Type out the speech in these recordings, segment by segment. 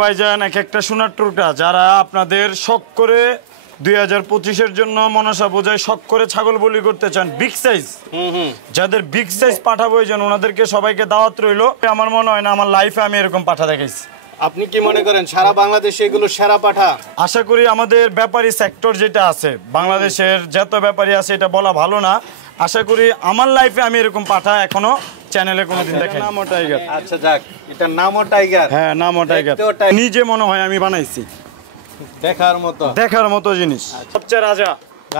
ভাইজান এক একটা সোনার টুকরা যারা আপনাদের শখ করে 2025-এর জন্য মনসা পূজায় শখ করে ছাগল বলি করতে চান বিগ সাইজ, যাদের বিগ সাইজ পাঠা প্রয়োজন ওনাদেরকে সবাইকে দাওয়াত রইল। আমার মনে হয় না আমার লাইফে আমি এরকম পাঠা দেখাইছি। আপনি কি মনে করেন সারা বাংলাদেশে এগুলো সেরা পাঠা? আশা করি আমাদের ব্যাপারী সেক্টর যেটা আছে বাংলাদেশের যত ব্যাপারী আছে এটা বলা ভালো না, আশা করি আমার লাইফে আমি এরকম পাঠা এখনো চ্যানেলে কোনোদিন দেখাইনি। নামও টাইগার। আচ্ছা যাক, এটার নামও টাইগার। হ্যাঁ নামও টাইগার, নিজে মনে হয় আমি বানাইছি। দেখার মতো জিনিস, সবচেয়ে রাজা।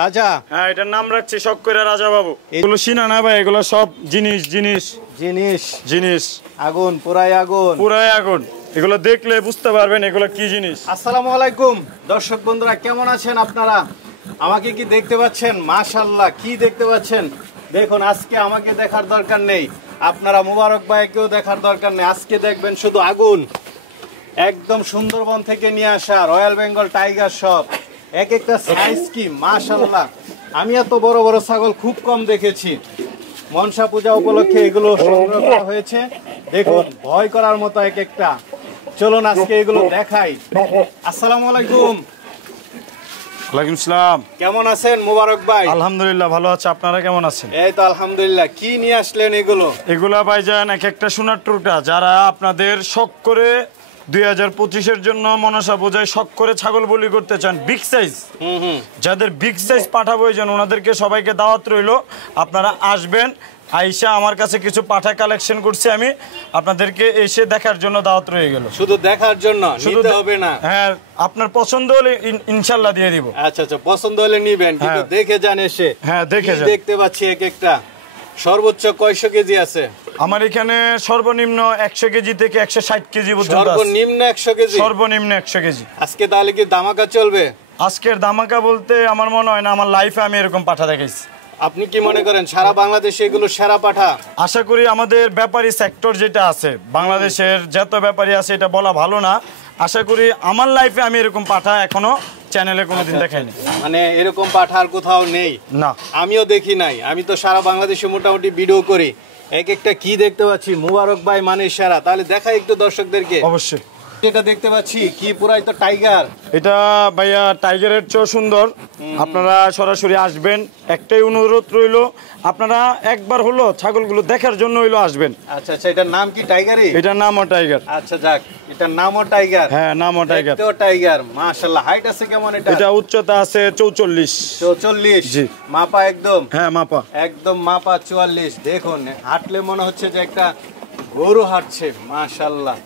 রাজা? হ্যাঁ, এটার নাম রাখছি শখ করে রাজা বাবু। এগুলো সিনা না ভাই, এগুলো সব জিনিস জিনিস জিনিস জিনিস আগুন, পুরাই আগুন, পুরাই আগুন। এগুলো দেখলে বুঝতে পারবেন এগুলো কি জিনিস। আসসালামু আলাইকুম দর্শক বন্ধুরা, কেমন আছেন আপনারা? আমাকে কি দেখতে পাচ্ছেন? মাশাআল্লাহ, কি দেখতে পাচ্ছেন? দেখুন, আজকে আমাকে দেখার দরকার নেই, আপনারা মুবারক ভাইকেও দেখার দরকার নেই। আজকে দেখবেন শুধু আগুন। একদম সুন্দরবন থেকে নিয়ে আসা রয়্যাল বেঙ্গল টাইগার সব, এক একটা সাইজ কি মাশাআল্লাহ। আমি এত বড় বড় ছাগল খুব কম দেখেছি। মনসা পূজা উপলক্ষে এগুলো সংগ্রহ করা হয়েছে। দেখুন, ভয় করার মতো এক একটা। চলুন আজকে এগুলো দেখাই। আসসালামু আলাইকুম। ওয়ালাইকুম আসসালাম। কেমন আছেন মুবারক ভাই? আলহামদুলিল্লাহ ভালো আছে, আপনারা কেমন আছেন? এই তো আলহামদুলিল্লাহ। কি নিয়ে আসলেন এগুলো? এগুলা ভাইজান এক একটা সোনার টুকরা যারা আপনাদের শখ করে 2025-এর জন্য মনসা পূজায় শখ করে ছাগল বলি করতে চান বিগ সাইজ, যাদের বিগ সাইজ পাঠা প্রয়োজন ওনাদেরকে সবাইকে দাওয়াত রইল। আপনারা আসবেন। আইসা আমার কাছে কিছু পাঠা কালেকশন করছি আমি, আপনাদেরকে এসে দেখার জন্য দাওয়াত রয়ে গেল। শুধু দেখার জন্য, নিতে হবে না? হ্যাঁ, আপনার পছন্দ হলে ইনশাআল্লাহ দিয়ে দিব। আচ্ছা আচ্ছা, পছন্দ হলে নিবেন, কিন্তু দেখে যান এসে। হ্যাঁ দেখে যান। দেখতে পাচ্ছি এক একটা সর্বোচ্চ কয়শো কেজি আছে? আমার এখানে সর্বনিম্ন 100 কেজি থেকে 160 কেজি পর্যন্ত। সর্বনিম্ন 100 কেজি? সর্বনিম্ন 100 কেজি। আজকে তাহলে কি ধামাকা চলবে? আজকের ধামাকা বলতে আমার মনে হয় না আমার লাইফে আমি এরকম পাঠা দেখাইছি। আপনি কি মনে করেন সারা বাংলাদেশে এগুলো সেরা পাঠা? আশা করি আমাদের ব্যাপারী সেক্টর যেটা আছে বাংলাদেশের যত ব্যাপারী আছে এটা বলা ভালো না, আশা করি আমার লাইফে আমি এরকম পাঠা এখনো চ্যানেলে কোনোদিন দেখাইনি। মানে এরকম পাঠা আর কোথাও নেই? না, আমিও দেখি নাই। আমি তো সারা বাংলাদেশে মোটামুটি ভিডিও করি। এক একটা কি দেখতে পাচ্ছি, মুবারক ভাই মানে সেরা। তাহলে দেখা একটু দর্শকদেরকে। অবশ্যই। এটা দেখতে পাচ্ছি কি পুরাই তো টাইগার। এটা ভাইয়া টাইগারের চেয়েও সুন্দর। আপনারা সরাসরি আসবেন, একটাই অনুরোধ রইল, আপনারা একবার হলো ছাগলগুলো দেখার জন্য হইলো আসবেন। আচ্ছা আচ্ছা, এটার নাম কি টাইগারই? এটার নামও টাইগার। আচ্ছা যাক, এটার নামও টাইগার। হ্যাঁ নামও টাইগার। তো টাইগার মাশাআল্লাহ। হাইট আছে কেমন এটা? এটা উচ্চতা আছে 44। 44? জি। মাপা একদম? হ্যাঁ মাপা একদম মাপা 44। দেখুন, হাঁটলে মনে হচ্ছে যে একটা গরু হাঁটছে। মাশাআল্লাহ।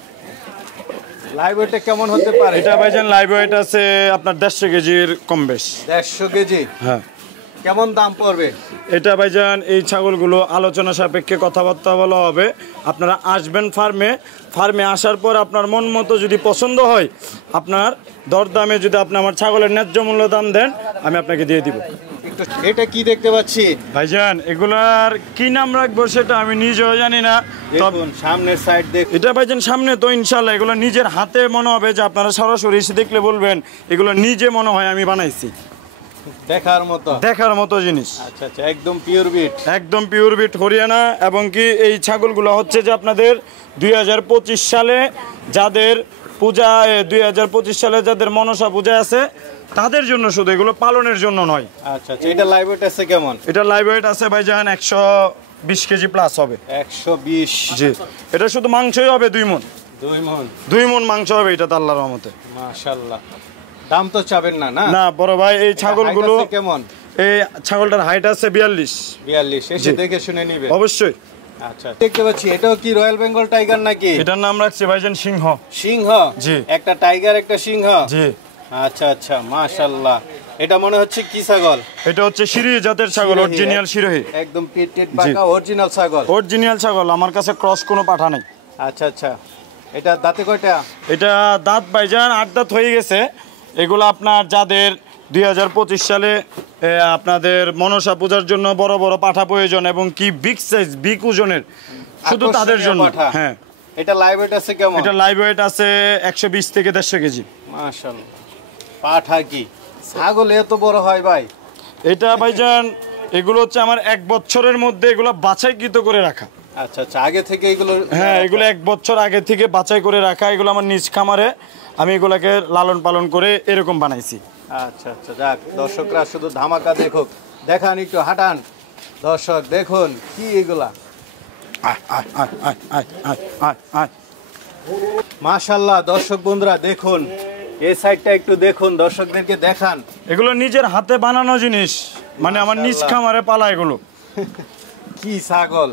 লাইভ ওয়েট কেমন হতে পারে? এটা ভাইজান লাইভ ওয়েট আছে আপনার 150 কেজির কম বেশ। 150 কেজি? হ্যাঁ। কেমন দাম পড়বে এটা ভাইজান? এই ছাগলগুলো আলোচনা সাপেক্ষে কথাবার্তা বলা হবে। আপনারা আসবেন ফার্মে আসার পর আপনার মন মতো যদি পছন্দ হয়, আপনার দরদামে যদি আপনি আমার ছাগলের ন্যায্য মূল্য দাম দেন, আমি আপনাকে দিয়ে দিব। এটা কি দেখতে পাচ্ছি ভাইজান? এগুলার কি নাম রাখবো সেটা আমি নিজেও জানি না। দেখুন সামনের সাইড দেখুন। এটা ভাইজান সামনে তো ইনশাআল্লাহ এগুলো নিজের হাতে মনে হবে যে আপনারা সরাসরি এসে দেখলে বলবেন এগুলো নিজে মনে হয় আমি বানাইছি। দেখার মতো জিনিস। আচ্ছা আচ্ছা, একদম পিওর বিট। একদম পিওর বিট হরিয়ানা। এবং কি এই ছাগলগুলো হচ্ছে যে আপনাদের 2025 সালে যাদের পূজা, 2025 সালে যাদের মনসা পূজা আছে তাদের জন্য, শুধু এগুলো পালনের জন্য নয়। আচ্ছা আচ্ছা, এটা লাইভ ওয়েট আছে কেমন? এটা লাইভ ওয়েট আছে ভাইজান 120 কেজি প্লাস হবে। 120? জি। এটা শুধু মাংসই হবে 2 মণ। 2 মণ মাংস হবে এটা তো আল্লাহর রহমতে। মাশাআল্লাহ। দাম তো চাবেন না? না না বড় ভাই, এই ছাগলগুলো কেমন? এই ছাগলটার হাইট আছে 42। 42? এসে দেখে শুনে নিবে অবশ্যই। আচ্ছা, দেখতে পাচ্ছি এটাও কি রয়্যাল বেঙ্গল টাইগার নাকি? এটার নাম রাখছে ভাইজান সিংহ। সিংহ? জি। একটা টাইগার একটা সিংহ? জি। আচ্ছা আচ্ছা, মাশাআল্লাহ। এটা মনে হচ্ছে কি ছাগল? এটা হচ্ছে সিরোহী জাতের ছাগল, অরিজিনাল সিরোহী। একদম পিট বাঁকা অরিজিনাল ছাগল। অরিজিনাল ছাগল, আমার কাছে ক্রস কোনো পাঠা নেই। আচ্ছা আচ্ছা, এটা দাঁতে কয়টা? এটা দাঁত ভাইজান 8 দাঁত হয়ে গেছে। এগুলো আপনার যাদের 2025 সালে আপনাদের মনসা পূজার জন্য বড় বড় পাঠা প্রয়োজন এবং কি বিগ সাইজ, বিগ ওজনের, শুধু তাদের জন্য। হ্যাঁ। এটা লাইভ ওয়েট আছে কেমন? এটা লাইভ ওয়েট আছে 120 থেকে 150 কেজি। মাশাআল্লাহ। পাঠা কি ছাগল এত বড় হয় ভাই? এটা ভাইজান এগুলো হচ্ছে আমার 1 বছরের মধ্যে এগুলো বাছাইকৃত করে রাখা। আচ্ছা আচ্ছা, আগে থেকে এগুলো? হ্যাঁ, এগুলো 1 বছর আগে থেকে বাছাই করে রাখা। এগুলো আমার নিজ খামারে আমি এগুলাকে লালন পালন করে এরকম বানাইছি। আচ্ছা আচ্ছা, যাক দর্শকরা শুধু ধামাকা দেখুক। দেখান একটু, হাঁটান দর্শক, দেখুন কি এগুলা। মাশাআল্লাহ দর্শক বন্ধুরা দেখুন, এই সাইডটা একটু দেখুন, দর্শকদেরকে দেখান। এগুলো নিজের হাতে বানানো জিনিস, মানে আমার নিজ খামারে পালা এগুলো। কি ছাগল,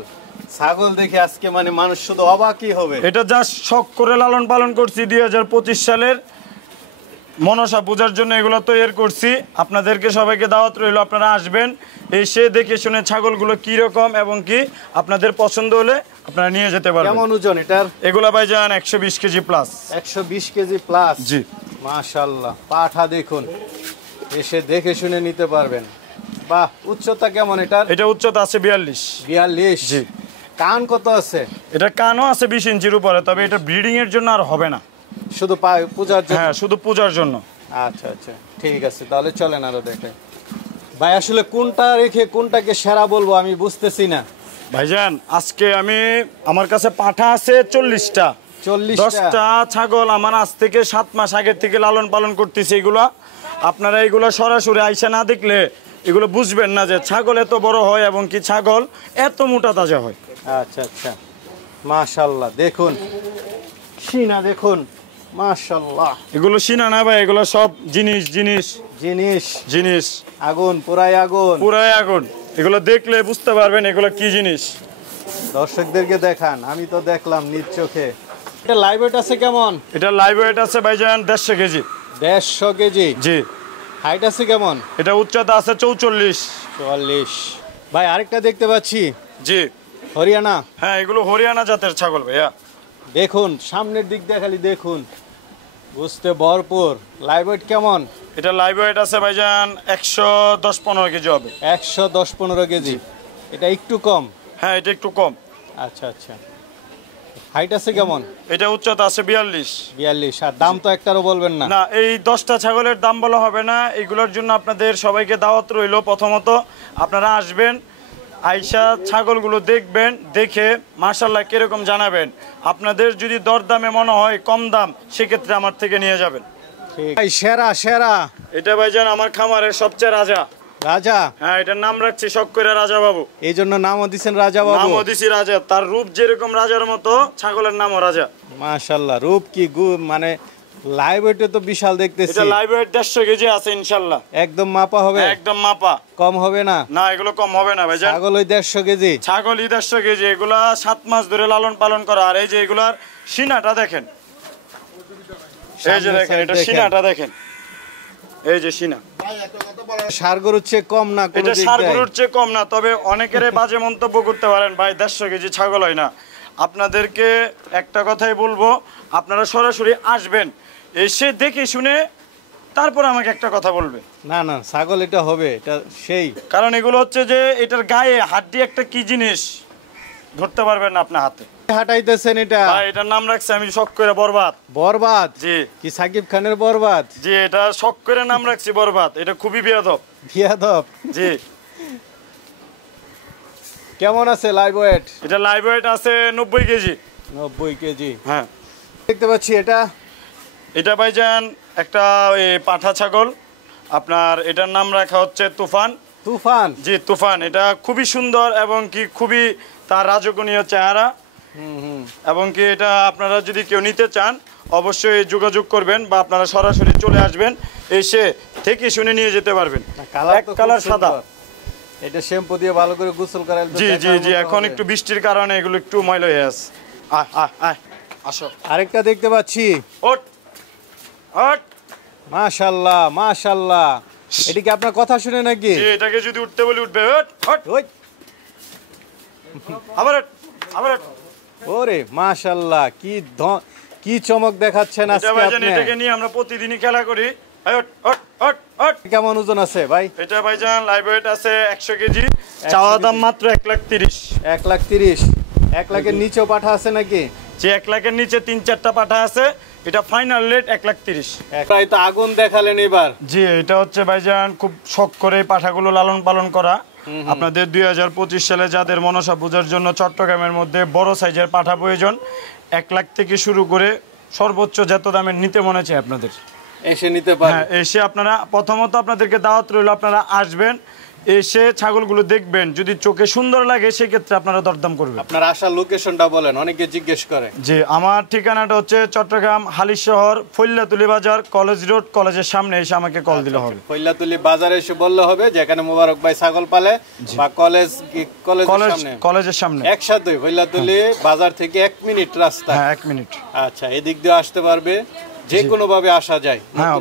ছাগল দেখে আজকে মানে মানুষ শুধু অবাকই হবে। এটা জাস্ট শখ করে লালন পালন করছি। 2025 সালের মনসা পূজার জন্য এগুলো তৈরি করছি। আপনাদেরকে সবাইকে দাওয়াত রইল, আপনারা আসবেন, এসে দেখে শুনে ছাগলগুলো কি রকম এবং কি আপনাদের পছন্দ হলে আপনারা নিয়ে যেতে পারবেন। কেমন ওজন এটার? এগুলা ভাইজান 120 কেজি প্লাস। 120 KG plus? জি। মাশাআল্লাহ, পাঠা দেখুন, এসে দেখে শুনে নিতে পারবেন। বাহ, উচ্চতা কেমন এটার? এটা উচ্চতা আছে 42। 42? জি। কান কত আছে? এটা কানও আছে 20 ইঞ্চির উপরে, তবে এটা ব্রিডিং এর জন্য আর হবে না, শুধু পূজার জন্য? হ্যাঁ, শুধু পূজার জন্য। আচ্ছা আচ্ছা, ঠিক আছে, তাহলে চলেন আরো দেখে। ভাই আসলে কোনটা রেখে কোনটাকে সেরা বলবো আমি বুঝতেছি না। ভাইজান আজকে আমার কাছে পাঠা আছে 40টা। 10টা ছাগল আমার আজ থেকে 7 মাস আগের থেকে লালন পালন করতেছি। এগুলা আপনারা এগুলো সরাসরি আইসা না দেখলে এগুলো বুঝবেন না যে ছাগল এত বড় হয় এবং কি ছাগল এত মোটা তাজা হয়। আচ্ছা আচ্ছা, মাশাআল্লাহ দেখুন, সিনা দেখুন, মাশাআল্লাহ। এগুলো সিনা না ভাই, এগুলো সব জিনিস জিনিস জিনিস জিনিস। আগুন, পুরাই আগুন, পুরাই আগুন। এগুলো দেখলে বুঝতে পারবেন এগুলো কি জিনিস। দর্শকদেরকে দেখান, আমি তো দেখলাম নিজ চোখে। এটা লাইভ ওয়েট আছে কেমন? এটা লাইভ ওয়েট আছে ভাইজান 150 কেজি। 150 কেজি? জি। হাইট আছে কেমন? এটা উচ্চতা আছে 44। 44। ভাই আরেকটা দেখতে পাচ্ছি। জি। হরিয়ানা? হ্যাঁ, এগুলো হরিয়ানা জাতের ছাগল ভাইয়া। দেখুন সামনের দিক দিয়ে খালি দেখুন, বুঝতে ভরপুর। লাইভ ওয়েট কেমন? এটা লাইভ ওয়েট আছে ভাইজান 110-15 কেজি হবে। 110-15 কেজি? এটা একটু কম? হ্যাঁ, এটা একটু কম। আচ্ছা আচ্ছা। হাইট আছে কেমন? এটা উচ্চতা আছে 42। 42। আর দাম তো একটারও বলবেন না? না, এই 10টা ছাগলের দাম বলা হবে না। এগুলোর জন্য আপনাদের সবাইকে দাওয়াত রইল। প্রথমত আপনারা আসবেন, আইসা ছাগলগুলো দেখবেন, দেখে মাশাআল্লাহ কিরকম জানাবেন। আপনাদের যদি দরদামে মনে হয় কম দাম, সেক্ষেত্রে আমার থেকে নিয়ে যাবেন। ভাই সেরা সেরা? এটা ভাইজান আমার খামারের সবচেয়ে রাজা। রাজা? হ্যাঁ, এটার নাম রাখছি শখ করে রাজা বাবু। এই জন্য নামও দিচ্ছেন রাজা বাবু? নামও দিছি রাজা। তার রূপ যেরকম রাজার মতো, ছাগলের নামও রাজা। মাশাআল্লাহ, রূপ কি মানে লাইভ ওয়েটে তো বিশাল দেখতেছি। এটা লাইভ ওয়েট 150 কেজি আছে ইনশাআল্লাহ। একদম মাপা হবে? একদম মাপা। কম হবে না? না, এগুলো কম হবে না ভাইজান। ছাগল ওই 150 কেজি? ছাগল 150 কেজি। এগুলা 7 মাস ধরে লালন পালন করা। আর এই যে এগুলার সিনাটা দেখেন, এই যে দেখেন, এটা সিনাটা দেখেন, এই যে সিনা। ষাঁড় গরুর চেয়ে কম না? এটা ষাঁড় গরুর চেয়ে কম না, তবে অনেকের বাজে মন্তব্য করতে পারেন ভাই 150 কেজি ছাগল হয় না। আপনাদেরকে একটা কথাই বলবো, আপনারা সরাসরি আসবেন, এসে দেখে শুনে তারপর আমাকে একটা কথা বলবে। না না, ছাগল এটা হবে, এটা সেই। কারণ এগুলো হচ্ছে যে এটার গায়ে হাড্ডি একটা কি জিনিস ধরতে পারবেন না আপনার হাতে। হাঁটাইতেছেন এটা? ভাই এটার নাম রাখছি আমি শখ করে বরবাদ। বরবাদ? জি। কি সাকিব খানের বরবাদ? জি, এটা শখ করে নাম রাখছি বরবাদ। এটা খুবই বেয়াদব। বেয়াদব? জি। কেমন আছে লাইভ ওয়েট? এটা লাইভ ওয়েট আছে 90 কেজি। 90 কেজি? হ্যাঁ। দেখতে পাচ্ছি এটা ভাইজান একটা পাঠা ছাগল। আপনার এটার নাম রাখা হচ্ছে তুফান। তুফান? জি, তুফান। এটা খুবই সুন্দর এবং কি খুবই তার রাজকীয় চেহারা। এবং কি এটা আপনারা যদি কেউ নিতে চান অবশ্যই যোগাযোগ করবেন, বা আপনারা সরাসরি চলে আসবেন, এসে থেকে শুনে নিয়ে যেতে পারবেন। এক কালার সাদা। এটা শ্যাম্পু দিয়ে ভালো করে গোসল করালে? জি জি জি। এখন একটু বৃষ্টির কারণে এগুলো একটু ময়লা হয়ে আছে। আসো। আরেকটা দেখতে পাচ্ছি। ওঠ ওঠ। মাশাআল্লাহ মাশাআল্লাহ। এটা কি আপনার কথা শুনে নাকি? জি, এটাকে যদি উঠতে বলি উঠবে। ওঠ ওঠ। ওই আবার ওঠ আবার ওঠ। ওরে মাশাআল্লাহ, কি চমক দেখাচ্ছেন আজকে আপনি। এটাকে নিয়ে আমরা প্রতিদিনই খেলা করি। ওঠ ওঠ ওঠ ওঠ। কেমন ওজন আছে ভাই? এটা ভাইজান লাইভ ওয়েট আছে 100 কেজি। চাওয়া দাম মাত্র 1,30,000। 1,30,000? 1 লাখের নিচেও পাঠা আছে নাকি? যে 1 লাখের নিচে 3-4টা পাঠা আছে। এটা ফাইনাল রেট 1,30,000। প্রায় তো আগুন দেখালেন এবার। জি, এটা হচ্ছে ভাইজান খুব শখ করে পাঠাগুলো লালন পালন করা। আপনাদের 2025 সালে যাদের মনসা পূজার জন্য চট্টগ্রামের মধ্যে বড় সাইজের পাঠা প্রয়োজন, 1 লাখ থেকে শুরু করে সর্বোচ্চ যত দামের নিতে মনে চায় আপনাদের এসে নিতে পারেন। হ্যাঁ, এসে আপনারা প্রথমত আপনাদেরকে দাওয়াত রইল, আপনারা আসবেন, এসে ছাগলগুলো দেখবেন, যদি চোখে সুন্দর লাগে সেক্ষেত্রে আপনারা দরদাম করবেন। আপনার আসার লোকেশনটা বলেন, অনেকে জিজ্ঞেস করে। যে আমার ঠিকানাটা হচ্ছে চট্টগ্রাম হালিশ শহর, ফৈল্লাতুলি বাজার, কলেজ রোড, কলেজের সামনে এসে আমাকে কল দিলে হবে। ফৈল্লাতুলি বাজারে এসে বললে হবে যেখানে মোবারক ভাই ছাগল পালে, বা কলেজের সামনে একসাথে ফৈল্লাতুলি বাজার থেকে 1 মিনিট রাস্তা। হ্যাঁ, 1 মিনিট। আচ্ছা, এদিক দিয়ে আসতে পারবে, যে কোনো ভাবে আসা যায়। হ্যাঁ।